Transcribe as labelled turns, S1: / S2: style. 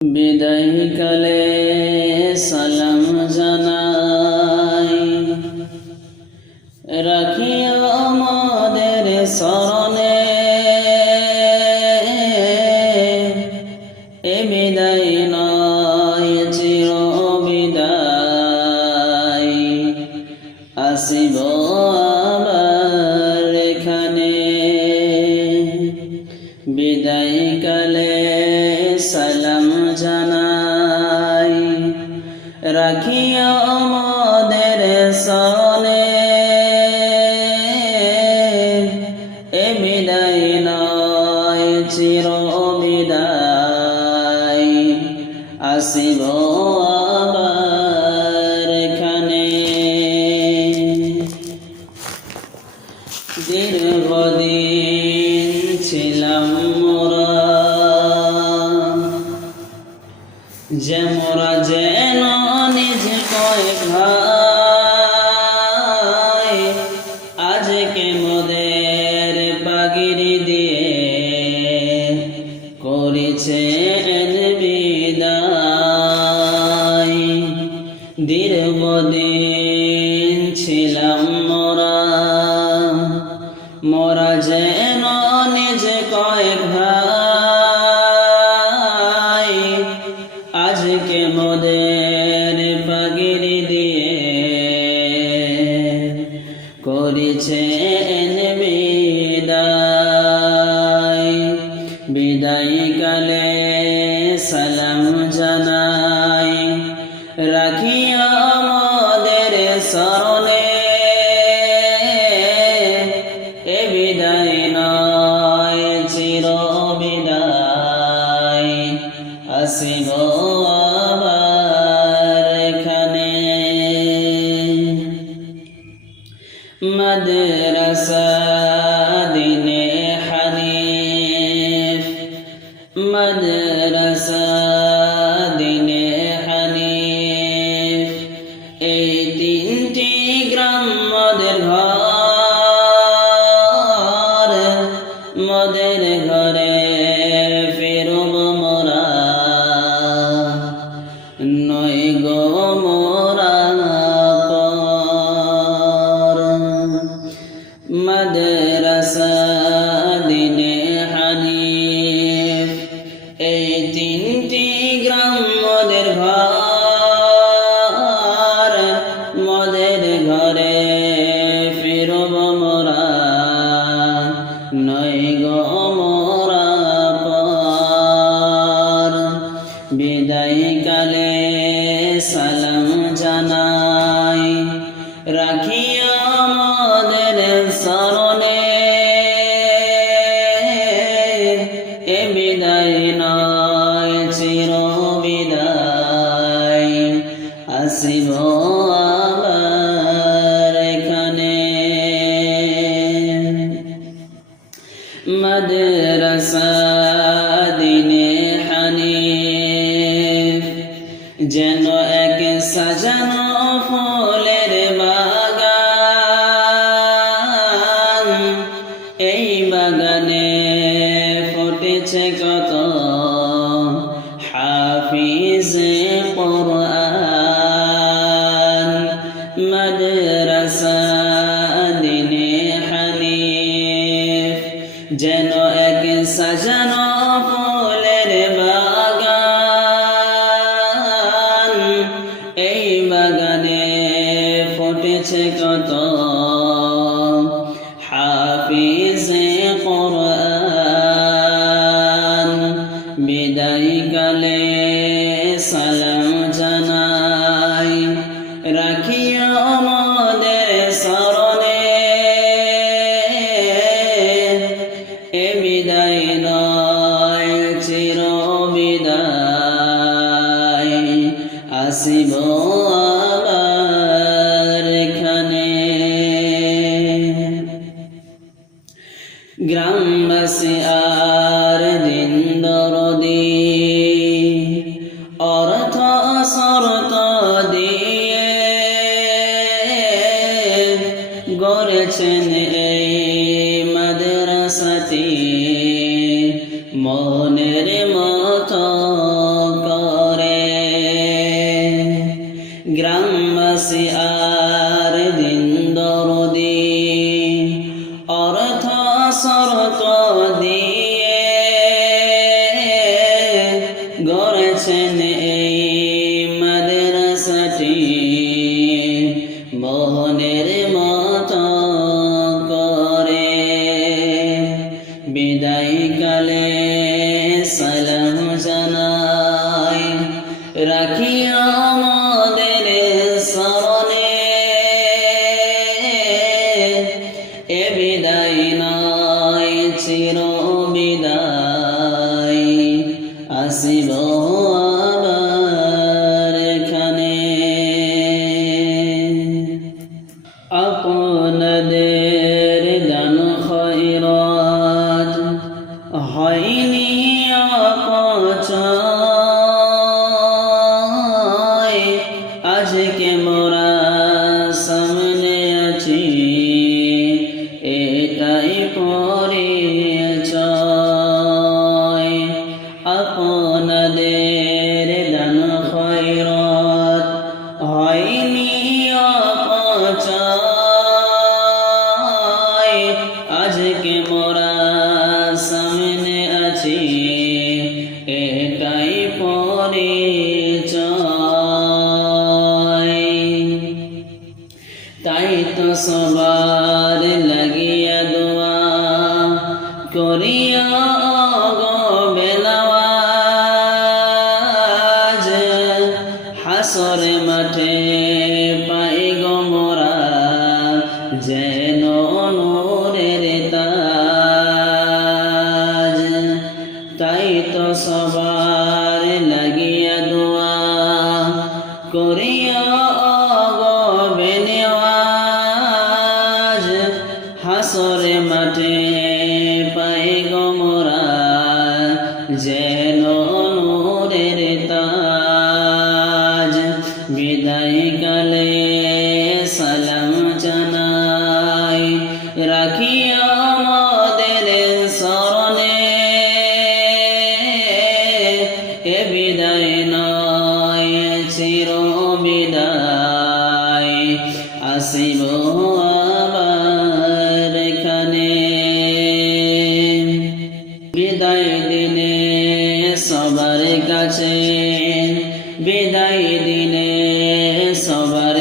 S1: বিদায় কালে সালাম জানাই। রাখিও আমাদের স্মরণে। এ বিদায় নয় চির বিদায়। আসিব রাখিও আমাদের সা ভাই আজকে পাগিরি দিয়ে করেছে দীর্ঘদিন ছিলাম করেছেন رساد আমার And then সালাম জানাই রাখিয়া আমাদের স্মরণে। এ বিদায় নয় চির বিদায়। আসিব মাসি আর দিন দরদি। অর্থ সরত দিয়ে গড়েছেন এই মাদ্রাসাটি। মোহনের يعلمون করিয়া যেন নূরের তাজ। বিদায় কালে সালাম জানাই। রাখি আমাদের স্মরণে। এ বিদায় সবার কাছে বিদায় দিনে সবার